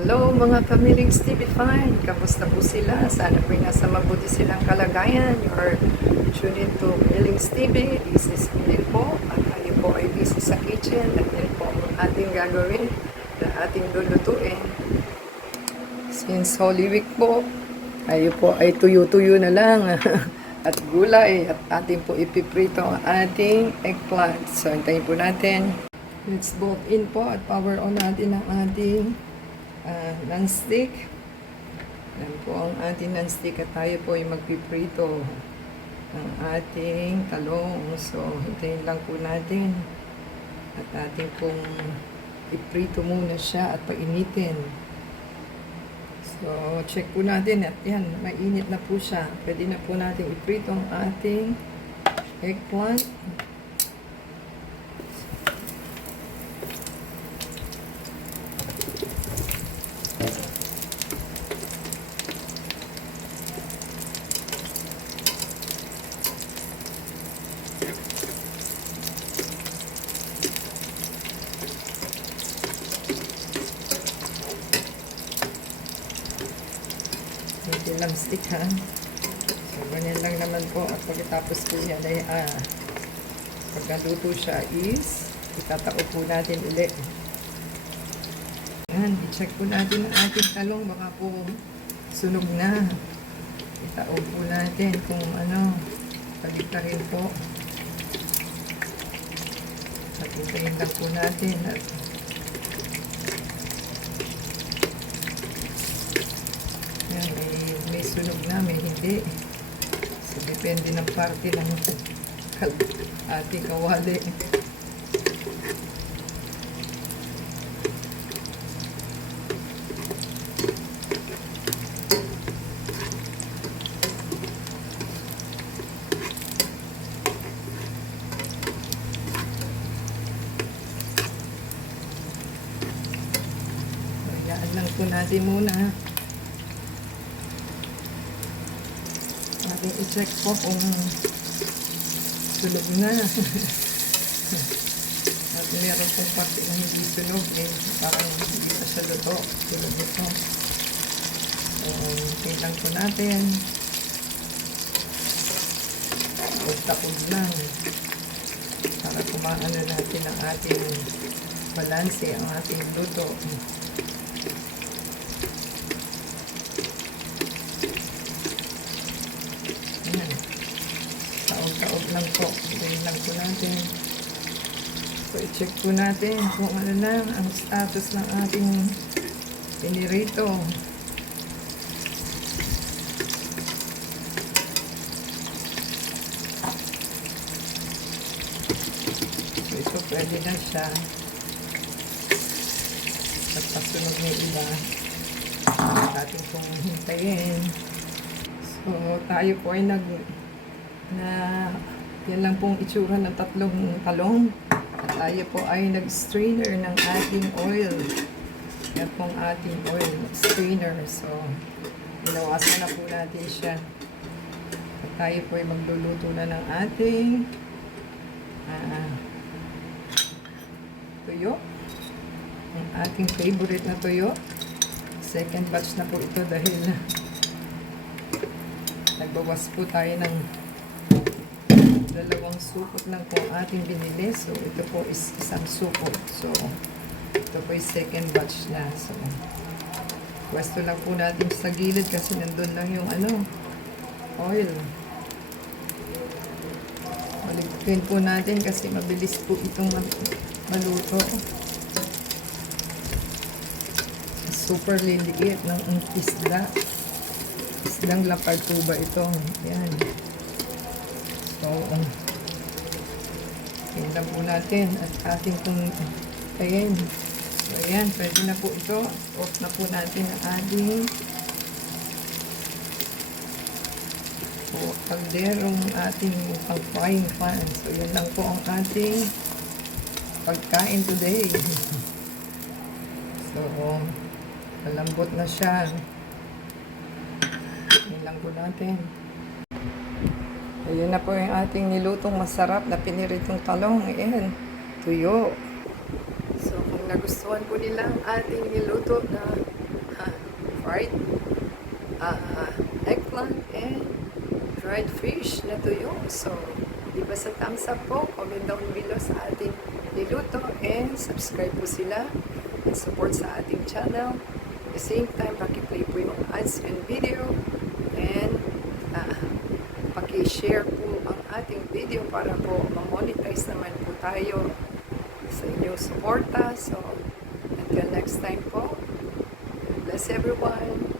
Hello mga Kamilings TV Fine! Kamusta po sila? Sana po nasa mabuti silang kalagayan. You are tuning to Kamilings TV. This is Milin po. At tayo po ay busy sa kitchen. At yan po ang ating gagawin na ating lulutuin. Since Holy Week po, tayo po ay tuyo-tuyo na lang. At gulay. At ating po ipiprito ang ating eggplant. So, hintayin po natin. Let's both in po at power on natin ang ating non-stick. Yan po ang ating non-stick at tayo po ay magpiprito ng ating talong. So, hintayin lang po natin at ating pong iprito muna siya at painitin. So, check po natin at yan, mainit na po siya. Pwede na po natin iprito ang ating eggplant. Hindi lang stick ha. So, ganyan lang naman po. At pagkatapos po yan ay pagkaluto siya is itatao po natin ulit. Yan, i-check po natin ang ating talong. Baka po sunog na. Itao po natin kung ano. Paligtarin po. At itayin lang po natin. At yan, may sunog na, may hindi. So, depende ng parte ng ating kawali. Hayaan lang po natin muna. Ating i-check po kung sunog na. At meron pong parte na hindi sunog parang hindi pa siya luto. Sunog ito. So, tingnan po natin. Tapos lang. Para kumaano natin ang ating balanse, ang ating luto. Taog lang po. Itayin lang po natin. So, i-check po natin kung ano na ang status ng ating pinirito. So, ito pwede na siya. At pasunog na iba. Ating pong hintayin. So, tayo po ay yan lang pong itsura ng tatlong talong. At tayo po ay nag-strainer ng ating oil. Yan pong ating oil strainer. So, ginawasan na po natin siya. At tayo po ay magluluto na ng ating tuyo. Ang ating favorite na tuyo. Second batch na po ito dahil nagbawas po tayo ng 2 supot lang po ating binili. So, ito po is 1 supot. So, ito po is second batch na. So, pwesto lang po natin sa gilid kasi nandun lang yung oil. Maligpin po natin kasi mabilis po itong maluto. Super liligit ng isda. Isdang lapad po ba ito? Yan. So, tingnan po natin at ating kung ayan. So, ayan. Pwede na po ito. Off na po natin ang ating kalderong ating pang-frying pan. So, yun lang po ang ating pagkain today. So, malambot na siya. Yun lang po natin. Ayun na po yung ating nilutong masarap na piniritong talong. Ayan, tuyo. So, kung nagustuhan po nila ang ating niluto na fried eggplant and dried fish na tuyo. So, di ba sa thumbs up po, comment down below sa ating niluto and subscribe po sila and support sa ating channel. At the same time, paki-play po yung ads and video and paki-share po ang ating video para po ma-monetize naman po tayo sa inyong suporta. So, until next time po, bless everyone.